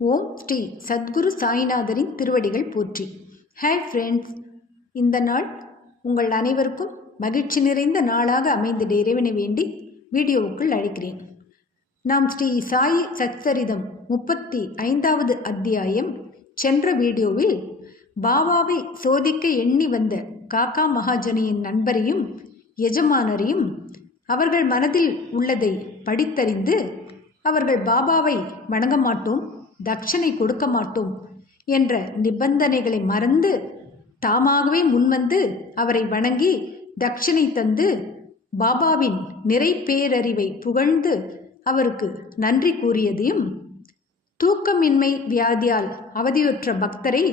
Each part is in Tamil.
ஓம் ஸ்ரீ சத்குரு சாய்நாதரின் திருவடிகள் போற்றி. ஹாய் ஃப்ரெண்ட்ஸ், இந்த நாள் உங்கள் அனைவருக்கும் மகிழ்ச்சி நிறைந்த நாளாக அமைந்திட இறைவனை வேண்டி வீடியோவுக்குள் அழைக்கிறேன். நாம் ஸ்ரீ சாயி சச்சரிதம் 35வது அத்தியாயம் சென்ற வீடியோவில் பாபாவை சோதிக்க எண்ணி வந்த காக்கா மகாஜனியின் நண்பரையும் எஜமானரையும் அவர்கள் மனதில் உள்ளதை படித்தறிந்து அவர்கள் பாபாவை வணங்க மாட்டோம், தட்சணை கொடுக்க மாட்டோம் என்ற நிபந்தனைகளை மறந்து தாமாகவே முன்வந்து அவரை வணங்கி தட்சணை தந்து பாபாவின் நிறை பேரறிவை புகழ்ந்து அவருக்கு நன்றி கூறியதையும், தூக்கமின்மை வியாதியால் அவதியுற்ற பக்தரை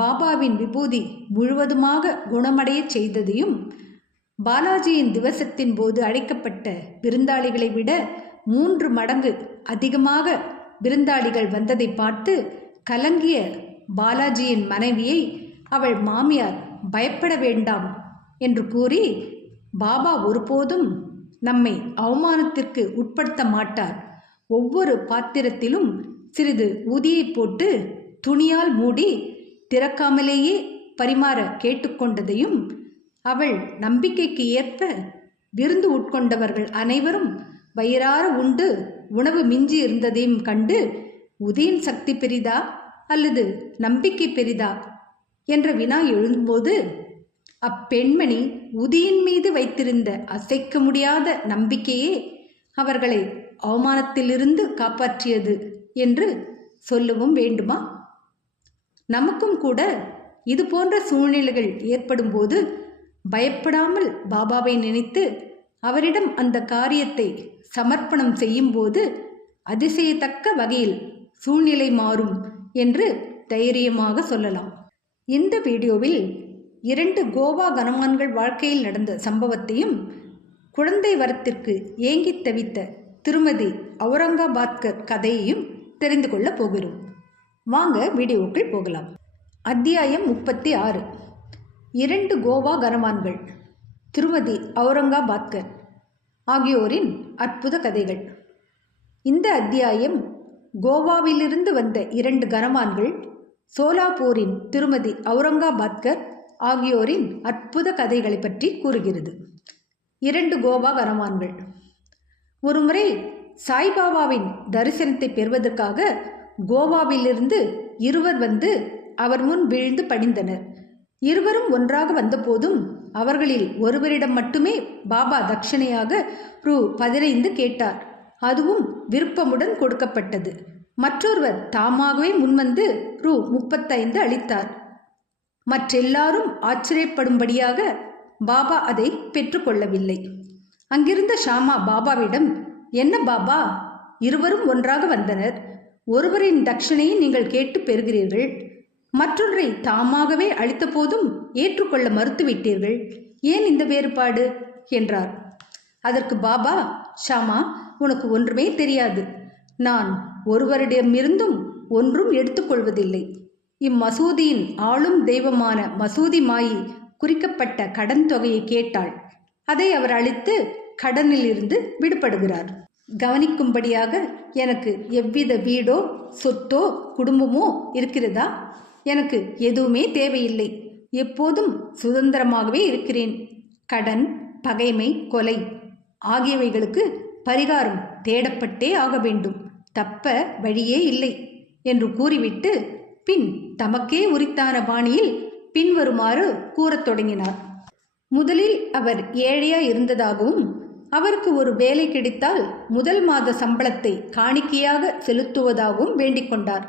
பாபாவின் விபூதி முழுவதுமாக குணமடைய செய்ததையும், பாலாஜியின் திவசத்தின் போது அழைக்கப்பட்ட விருந்தாளிகளை விட 3 மடங்கு அதிகமாக விருந்தாளிகள் வந்ததை பார்த்து கலங்கிய பாலாஜியின் மனைவியை அவள் மாமியார் பயப்பட வேண்டாம் என்று கூறி, பாபா ஒருபோதும் நம்மை அவமானத்திற்கு உட்படுத்த மாட்டார், ஒவ்வொரு பாத்திரத்திலும் சிறிது ஊதியை போட்டு துணியால் மூடி திறக்காமலேயே பரிமாற கேட்டுக்கொண்டதையும், அவள் நம்பிக்கைக்கு ஏற்ப விருந்து உட்கொண்டவர்கள் அனைவரும் வயிறார உண்டு உணவு மிஞ்சி இருந்ததையும் கண்டு, உதியின் சக்தி பெரிதா அல்லது நம்பிக்கை பெரிதா என்ற வினா எழும்போது, அப்பெண்மணி உதியின் மீது வைத்திருந்த அசைக்க முடியாத நம்பிக்கையே அவர்களை அவமானத்திலிருந்து காப்பாற்றியது என்று சொல்லவும் வேண்டுமா? நமக்கும் கூட இது போன்ற சூழ்நிலைகள் ஏற்படும் போது பயப்படாமல் பாபாவை நினைத்து அவரிடம் அந்த காரியத்தை சமர்ப்பணம் செய்யும் போது அதிசயத்தக்க வகையில் சூழ்நிலை மாறும் என்று தைரியமாக சொல்லலாம். இந்த வீடியோவில் 2 கோவா கனமான்கள் வாழ்க்கையில் நடந்த சம்பவத்தையும், குழந்தை வரத்திற்கு ஏங்கித் தவித்த திருமதி அவுரங்காபாத்கர் கதையையும் தெரிந்து கொள்ளப் போகிறோம். வாங்க வீடியோவுக்குள் போகலாம். அத்தியாயம் 36. 2 கோவா கனமான்கள், திருமதி அவுரங்காபாத்கர் ஆகியோரின் அற்புத கதைகள். இந்த அத்தியாயம் கோவாவிலிருந்து வந்த 2 கனமான்கள், சோலாப்பூரின் திருமதி அவுரங்காபாத்கர் ஆகியோரின் அற்புத கதைகளை பற்றி கூறுகிறது. 2 கோவா கனமான்கள். ஒருமுறை சாய்பாபாவின் தரிசனத்தை பெறுவதற்காக கோவாவிலிருந்து இருவர் வந்து அவர் முன் விழுந்து பணிந்தனர். இருவரும் ஒன்றாக வந்தபோதும் அவர்களில் ஒருவரிடம் மட்டுமே பாபா தட்சணையாக ரூ. 15 கேட்டார். அதுவும் விருப்பமுடன் கொடுக்கப்பட்டது. மற்றொருவர் தாமாகவே முன்வந்து ரூ. 35 அளித்தார். மற்றெல்லாரும் ஆச்சரியப்படும்படியாக பாபா அதை பெற்றுக்கொள்ளவில்லை. அங்கிருந்த ஷாமா பாபாவிடம், என்ன பாபா, இருவரும் ஒன்றாக வந்தனர், ஒருவரின் தட்சணையை நீங்கள் கேட்டு பெறுகிறீர்கள், மற்றொன்றை தாமாகவே அளித்த போதும் ஏற்றுக்கொள்ள மறுத்துவிட்டீர்கள், ஏன் இந்த வேறுபாடு என்றார். அதற்கு பாபா, ஷாமா, உனக்கு ஒன்றுமே தெரியாது. நான் ஒருவரிடமிருந்தும் ஒன்றும் எடுத்துக்கொள்வதில்லை. இம்மசூதியின் ஆளும் தெய்வமான மசூதி மாயி குறிக்கப்பட்ட கடன் தொகையை கேட்டாள். அதை அவர் அளித்து கடனில் இருந்து விடுபடுகிறார். கவனிக்கும்படியாக எனக்கு எவ்வித வீடோ சொத்தோ குடும்பமோ இருக்கிறதா? எனக்கு எதுவுமே தேவையில்லை. எப்போதும் சுதந்திரமாகவே இருக்கிறேன். கடன், பகைமை, கொலை ஆகியவைகளுக்கு பரிகாரம் தேடப்பட்டே ஆக வேண்டும், தப்ப வழியே இல்லை என்று கூறிவிட்டு பின் தமக்கே உரித்தான பாணியில் பின்வருமாறு கூறத் தொடங்கினார். முதலில் அவர் ஏழையா இருந்ததாகவும், அவருக்கு ஒரு வேலை கிடைத்தால் முதல் மாத சம்பளத்தை காணிக்கையாக செலுத்துவதாகவும் வேண்டிக் கொண்டார்.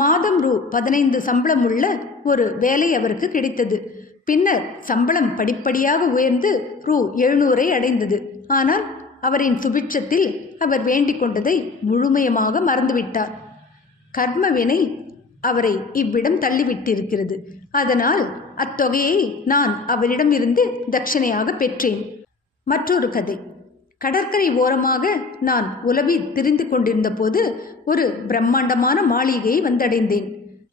மாதம் ரூ. 15 சம்பளமுள்ள ஒரு வேலை அவருக்கு கிடைத்தது. பின்னர் சம்பளம் படிப்படியாக உயர்ந்து ரூ. 700 அடைந்தது. ஆனால் அவரின் சுபிட்சத்தில் அவர் வேண்டிக் கொண்டதை முழுமையமாக மறந்துவிட்டார். கர்மவினை அவரை இவ்விடம் தள்ளிவிட்டிருக்கிறது. அதனால் அத்தொகையை நான் அவரிடமிருந்து தட்சணையாக பெற்றேன். மற்றொரு கதை. கடற்கரை ஓரமாக நான் உலவி திரிந்து கொண்டிருந்த போது ஒரு பிரம்மாண்டமான மாளிகையை வந்தடைந்தேன்.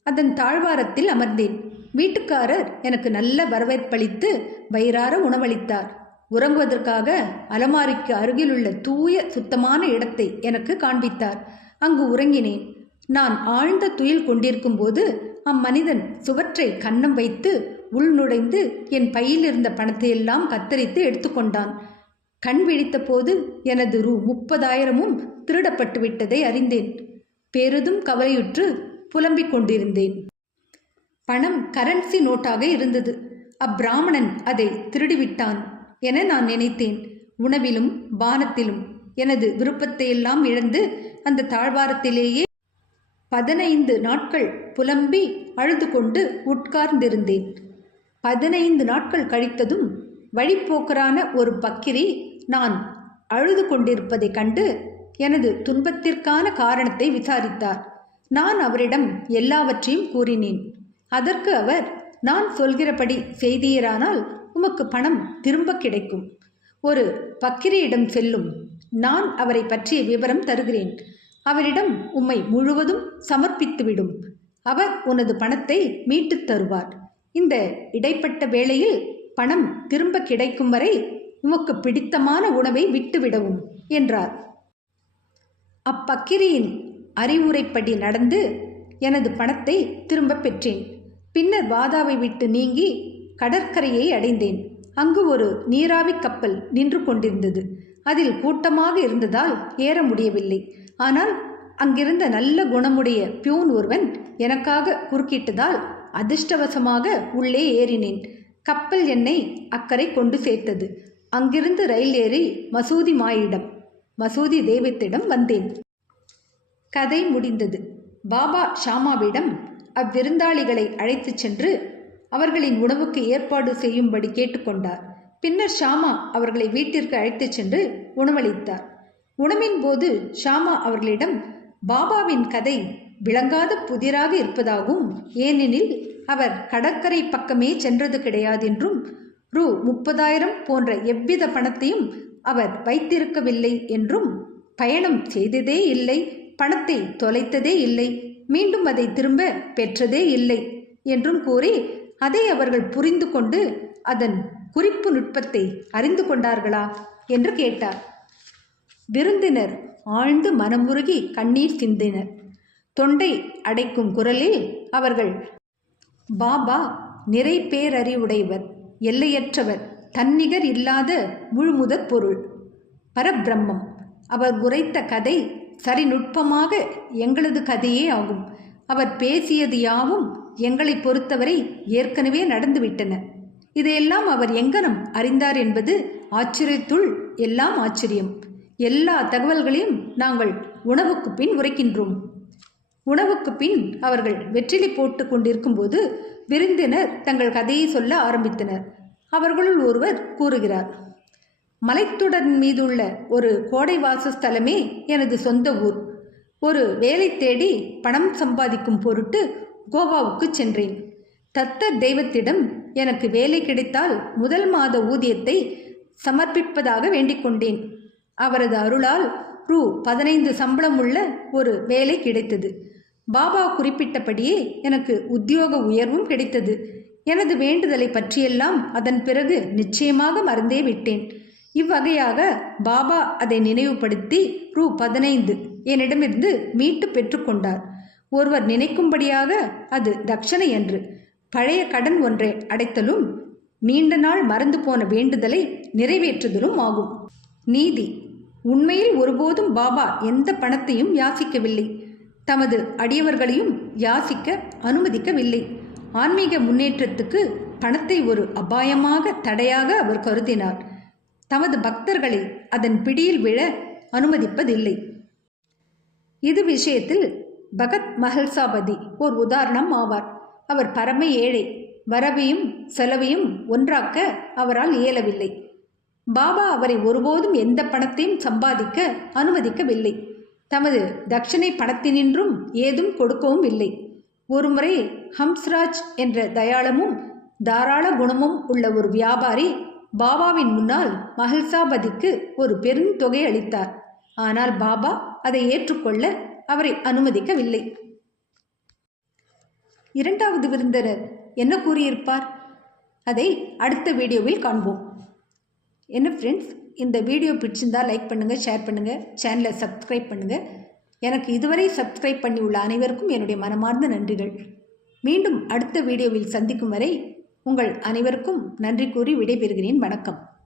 அதன் தாழ்வாரத்தில் அமர்ந்தேன். வீட்டுக்காரர் எனக்கு நல்ல வரவேற்பளித்து வயிறார உணவளித்தார். உறங்குவதற்காக அலமாரிக்கு அருகிலுள்ள தூய சுத்தமான இடத்தை எனக்கு காண்பித்தார். அங்கு உறங்கினேன். நான் ஆழ்ந்த துயில் கொண்டிருக்கும் போது அம்மனிதன் சுவற்றை கன்னம் வைத்து உள்நுழைந்து என் பையில் இருந்த பணத்தையெல்லாம் கத்தரித்து எடுத்துக்கொண்டான். கண் விழித்த போது எனது ரூ. 30,000 திருடப்பட்டு விட்டதை அறிந்தேன். பெரிதும் கவலையுற்று புலம்பிக் கொண்டிருந்தேன். பணம் கரன்சி நோட்டாக இருந்தது. அப்பிராமணன் அதை திருடிவிட்டான் என நான் நினைத்தேன். உணவிலும் பானத்திலும் எனது விருப்பத்தையெல்லாம் இழந்து அந்த தாழ்வாரத்திலேயே 15 நாட்கள் புலம்பி அழுது கொண்டு உட்கார்ந்திருந்தேன். 15 நாட்கள் கழித்ததும் வழிப்போக்கரான ஒரு பக்கிரி நான் அழுது கொண்டிருப்பதைக் கண்டு எனது துன்பத்திற்கான காரணத்தை விசாரித்தார். நான் அவரிடம் எல்லாவற்றையும் கூறினேன். அதற்கு அவர், நான் சொல்கிறபடி செய்தீரானால் உமக்கு பணம் திரும்ப கிடைக்கும். ஒரு பக்கிரியிடம் செல்லும், நான் அவரை பற்றிய விவரம் தருகிறேன். அவரிடம் உம்மை முழுவதும் சமர்ப்பித்துவிடும். அவர் உனது பணத்தை மீட்டுத் தருவார். இந்த இடைப்பட்ட வேளையில் பணம் திரும்ப கிடைக்கும் வரை உமக்கு பிடித்தமான உணவை விட்டுவிடவும் என்றார். அப்பக்கிரியின் அறிவுரைப்படி நடந்து எனது பணத்தை திரும்ப பெற்றேன். பின்னர் வாதாவை விட்டு நீங்கி கடற்கரையை அடைந்தேன். அங்கு ஒரு நீராவி கப்பல் நின்று கொண்டிருந்தது. அதில் கூட்டமாக இருந்ததால் ஏற முடியவில்லை. ஆனால் அங்கிருந்த நல்ல குணமுடைய பியூன் ஒருவன் எனக்காக குறுக்கிட்டதால் அதிர்ஷ்டவசமாக உள்ளே ஏறினேன். கப்பல் என்னை அக்கறை கொண்டு சேர்த்தது. அங்கிருந்து ரயில் ஏறி மசூதி தெய்வத்திடம் வந்தேன். கதை முடிந்தது. பாபா ஷாமாவிடம் அவ்விருந்தாளிகளை அழைத்துச் சென்று அவர்களின் உணவுக்கு ஏற்பாடு செய்யும்படி கேட்டுக்கொண்டார். பின்னர் ஷாமா அவர்களை வீட்டிற்கு அழைத்துச் சென்று உணவளித்தார். உணவின் போது ஷாமா அவர்களிடம் பாபாவின் கதை விளங்காத புதிராக இருப்பதாகவும், ஏனெனில் அவர் கடற்கரை பக்கமே சென்றது கிடையாதென்றும், ரூ. 30,000 போன்ற எவ்வித பணத்தையும் அவர் வைத்திருக்கவில்லை என்றும், பயணம் செய்ததே இல்லை, பணத்தை தொலைத்ததே இல்லை, மீண்டும் அதை திரும்ப பெற்றதே இல்லை என்றும் கூறி அதை அவர்கள் புரிந்து கொண்டு அதன் குறிப்பு நுட்பத்தை அறிந்து கொண்டார்களா என்று கேட்டார். விருந்தினர் ஆழ்ந்து மனமுருகி கண்ணீர் சிந்தினர். தொண்டை அடைக்கும் குரலில் அவர்கள், பாபா நிறை பேரறிவுடையவர், எல்லையற்றவர், தன்னிகர் இல்லாத முழுமுதற் பொருள், பரபிரம்மம். அவர் உரைத்த கதை சரிநுட்பமாக எங்களது கதையே ஆகும். அவர் பேசியது யாவும் எங்களை பொறுத்தவரை ஏற்கனவே நடந்துவிட்டன. இதையெல்லாம் அவர் எங்கனம் அறிந்தார் என்பது ஆச்சரியத்துள் எல்லாம் ஆச்சரியம். எல்லா தகவல்களையும் நாங்கள் உணவுக்கு பின் உரைக்கின்றோம். உணவுக்கு பின் அவர்கள் வெற்றிலை போட்டு கொண்டிருக்கும்போது விருந்தினர் தங்கள் கதையை சொல்ல ஆரம்பித்தனர். அவர்களுள் ஒருவர் கூறுகிறார், மலைத்தொடர் மீதுள்ள ஒரு கோடை வாசஸ்தலமே எனது சொந்த ஊர். ஒரு வேலை தேடி பணம் சம்பாதிக்கும் பொருட்டு கோவாவுக்கு சென்றேன். தத்தர் தெய்வத்திடம் எனக்கு வேலை கிடைத்தால் முதல் மாத ஊதியத்தை சமர்ப்பிப்பதாக வேண்டிக் கொண்டேன். அவரது அருளால் ரூ. 15 சம்பளம் உள்ள ஒரு வேலை கிடைத்தது. பாபா குறிப்பிட்டபடியே எனக்கு உத்தியோக உயர்வும் கிடைத்தது. எனது வேண்டுதலை பற்றியெல்லாம் அதன் பிறகு நிச்சயமாக மறந்தே விட்டேன். இவ்வகையாக பாபா அதை நினைவுபடுத்தி ரூ. 15 என்னிடமிருந்து மீட்டு பெற்றுக்கொண்டார். ஒருவர் நினைக்கும்படியாக அது தட்சணை என்று, பழைய கடன் ஒன்றை அடைத்தலும் நீண்ட நாள் மறந்து போன வேண்டுதலை நிறைவேற்றுதலும் ஆகும். நீதி. உண்மையில் ஒருபோதும் பாபா எந்த பணத்தையும் யாசிக்கவில்லை. தமது அடியவர்களையும் யாசிக்க அனுமதிக்கவில்லை. ஆன்மீக முன்னேற்றத்துக்கு பணத்தை ஒரு அபாயமாக தடையாக அவர் கருதினார். தமது பக்தர்களை அதன் பிடியில் விழ அனுமதிப்பதில்லை. இது விஷயத்தில் பகத் மஹல்சாபதி ஓர் உதாரணம் ஆவார். அவர் பரம ஏழை. வரவையும் செலவையும் ஒன்றாக்க அவரால் இயலவில்லை. பாபா அவரை ஒருபோதும் எந்த பணத்தையும் சம்பாதிக்க அனுமதிக்கவில்லை. தமது தட்சணை பணத்தினின்றும் ஏதும் கொடுக்கவும் இல்லை. ஒருமுறை ஹம்ஸ்ராஜ் என்ற தயாளமும் தாராள குணமும் உள்ள ஒரு வியாபாரி பாபாவின் முன்னால் மஹல்சாபதிக்கு ஒரு பெருந்தொகை அளித்தார். ஆனால் பாபா அதை ஏற்றுக்கொள்ள அவரை அனுமதிக்கவில்லை. இரண்டாவது விருந்தினர் என்ன கூறியிருப்பார்? அதை அடுத்த வீடியோவில் காண்போம். என்ன ஃப்ரெண்ட்ஸ், இந்த வீடியோ பிடிச்சிருந்தால் லைக் பண்ணுங்கள், ஷேர் பண்ணுங்கள், சேனலை சப்ஸ்கிரைப் பண்ணுங்கள். எனக்கு இதுவரை சப்ஸ்கிரைப் பண்ணியுள்ள அனைவருக்கும் என்னுடைய மனமார்ந்த நன்றிகள். மீண்டும் அடுத்த வீடியோவில் சந்திக்கும் வரை உங்கள் அனைவருக்கும் நன்றி கூறி விடைபெறுகிறேன். வணக்கம்.